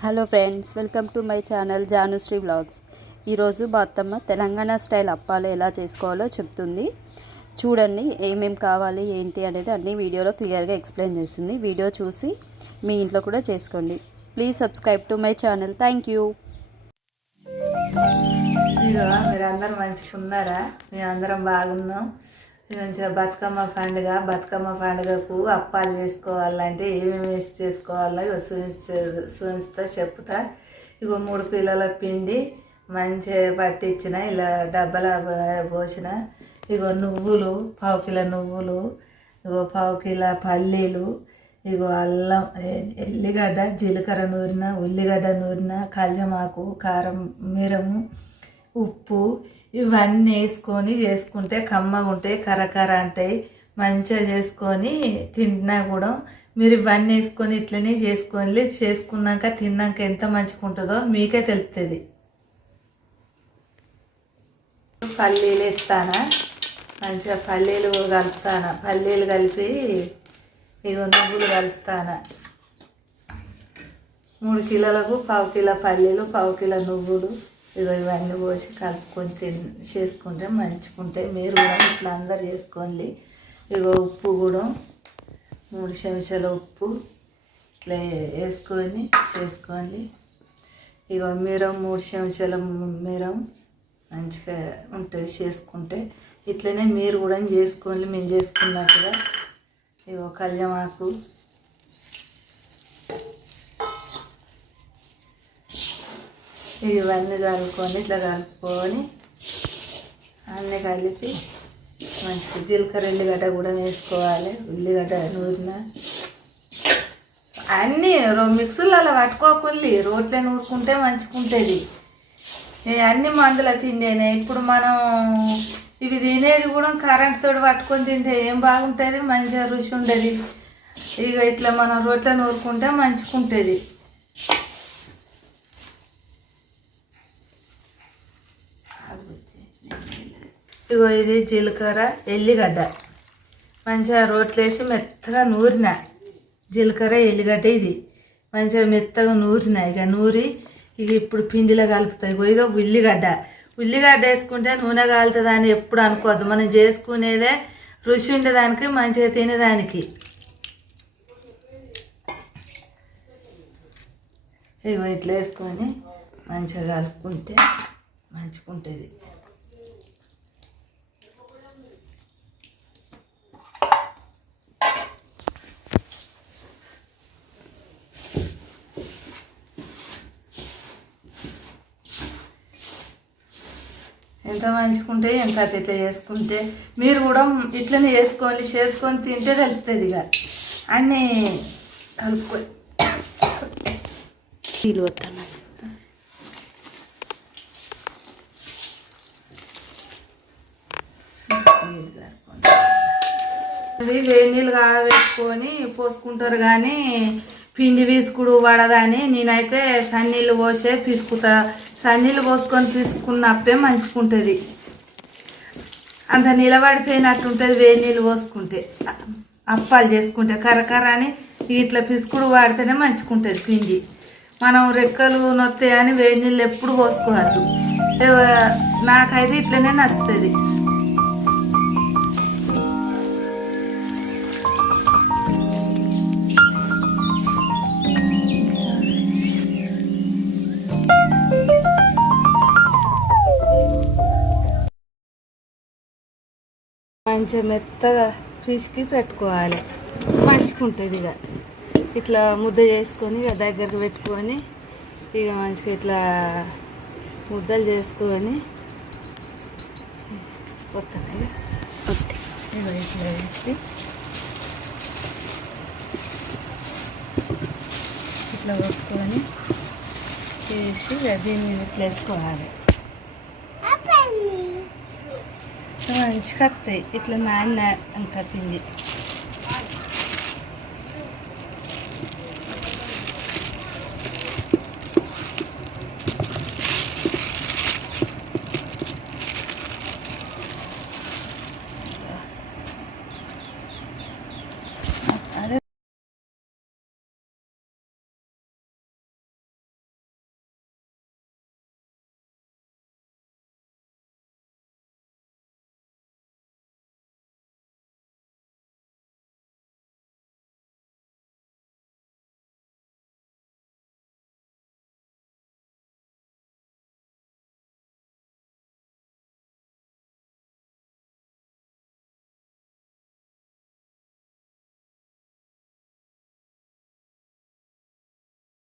Hello friends, welcome to my channel Janusri vlogs. ఈరోజు మా అత్తమ్మ తెలంగాణ స్టైల్ అప్పాలు ఎలా చేసుకోవాలో చెప్తుంది. చూడండి, ఏమేమి కావాలి ఏంటి అనేది అన్ని వీడియోలో క్లియర్గా ఎక్స్ప్లెయిన్ చేస్తుంది. వీడియో చూసి మీ ఇంట్లో కూడా చేసుకోండి. Please subscribe to my channel. Thank you. మీరందరూ మంచిగా ఉన్నారా? మేమందరం బాగున్నాం. మంచిగా బతుకమ్మ పండుగకు అప్పాలు చేసుకోవాలంటే ఏమేమి వేసి చేసుకోవాలో చూస్తా చెప్తా. 3 కిలోల పిండి మంచిగా పట్టించిన, ఇలా డబ్బల పోసిన. నువ్వులు 1/2 కిలో నువ్వులు, 1/2 కిలో పల్లీలు, అల్లం, ఎల్లిగడ్డ, జీలకర్ర నూరిన, ఉల్లిగడ్డ నూరిన, కల్జమాకు, కారం, మిరము, ఉప్పు ఇవన్నీ వేసుకొని చేసుకుంటే కమ్మగా ఉంటాయి, కరకర అంటాయి. మంచిగా చేసుకొని తిన్నా కూడా మీరు ఇవన్నీ వేసుకొని ఇట్లనే చేసుకున్నాక తిన్నాక ఎంత మంచిగా ఉంటుందో మీకే తెలుస్తుంది. పల్లీలు ఎత్తానా, మంచిగా పల్లీలు కలుపుతానా. పల్లీలు కలిపి నువ్వులు కలుపుతానా. 3 కిలోలకు 1/2 కిలో పల్లీలు, 1/2 కిలో నువ్వులు, ఇవన్నీ పోసి కలుపుకొని చేసుకుంటే మంచిగా ఉంటాయి. మీరు కూడా ఇట్లా అందరు చేసుకోండి. ఉప్పు కూడా 3 చెంచాల ఉప్పు ఇట్లా వేసుకొని చేసుకోండి. మిరం 3 చెంచాల మిరం మంచిగా ఉంటుంది చేసుకుంటే. ఇట్లనే మీరు కూడా చేసుకోండి మేము చేసుకున్నట్టుగా. కల్జమాకు, ఇవన్నీ కలుపుకొని ఇట్లా కలుపుకొని అన్నీ కలిపి మంచిగా జీలకర్ర, ఎల్లిగడ్డ కూడా వేసుకోవాలి. ఉల్లిగడ్డ నూరిన అన్నీ మిక్సీలలో పట్టుకోకుండా రోట్లో నూరుకుంటే మంచిగా ఉంటుంది. అన్ని మందుల తిండేనే. ఇప్పుడు మనం ఇవి తినేది కూడా కరెంటుతో పట్టుకొని తింటే ఏం బాగుంటుంది, మంచిగా రుచి ఉండదు. ఇట్లా మనం రోట్లో నూరుకుంటే మంచిగా ఉంటుంది. ఇది జీలకర్ర, ఎల్లిగడ్డ మంచిగా రోట్లు వేసి మెత్తగా నూరిన జీలకర్ర, ఎల్లిగడ్డ ఇది మంచిగా మెత్తగా నూరిన. నూరి ఇప్పుడు పిండిలో కలుపుతాయి. ఉల్లిగడ్డ వేసుకుంటే నూనె కాలుతుంది అని ఎప్పుడు అనుకోవద్దు. మనం చేసుకునేదే రుచి ఉండేదానికి, మంచిగా తినేదానికి. ఇట్లా వేసుకొని మంచిగా కలుపుకుంటే మంచిగా ఉంటుంది. ఎంత మంచుకుంటే ఎంత ఇట్లా చేసుకుంటే మీరు కూడా ఇట్లనే చేసుకొని తింటే తెలుస్తుంది. అన్నీ కలుపుకొని అది వేడి నీళ్ళు కాగబెట్టుకొని పోసుకుంటారు. కానీ పిండి పీసుకుడు పడదని నేనైతే సన్నీళ్ళు పోసే పీసుకుతా. సన్నీళ్ళు పోసుకొని తీసుకున్నప్పే మంచుకుంటుంది. అంత నిలబడిపోయినట్టు ఉంటుంది వేడి నీళ్ళు పోసుకుంటే. అప్పాలు చేసుకుంటే కరకర అని ఇట్లా పిసుకుడు వాడితేనే మంచుకుంటుంది పిండి. మనం రెక్కలు నొత్తాయని వేడి నీళ్ళు ఎప్పుడు పోసుకోవద్దు. నాకైతే ఇట్లనే నచ్చుతుంది. మంచిగా మెత్తగా పిసికి పెట్టుకోవాలి, మంచుకుంటుంది. ఇట్లా ముద్ద చేసుకొని దగ్గరకు పెట్టుకొని మంచిగా ఇట్లా ముద్దలు చేసుకొని వస్తున్నాయి. ఇట్లా పెట్టి ఇట్లా పోసుకొని వేసి దీన్ని ఇట్లా వేసుకోవాలి. మంచిగా వస్తాయి ఇట్లా నాన్న అంత పిండి.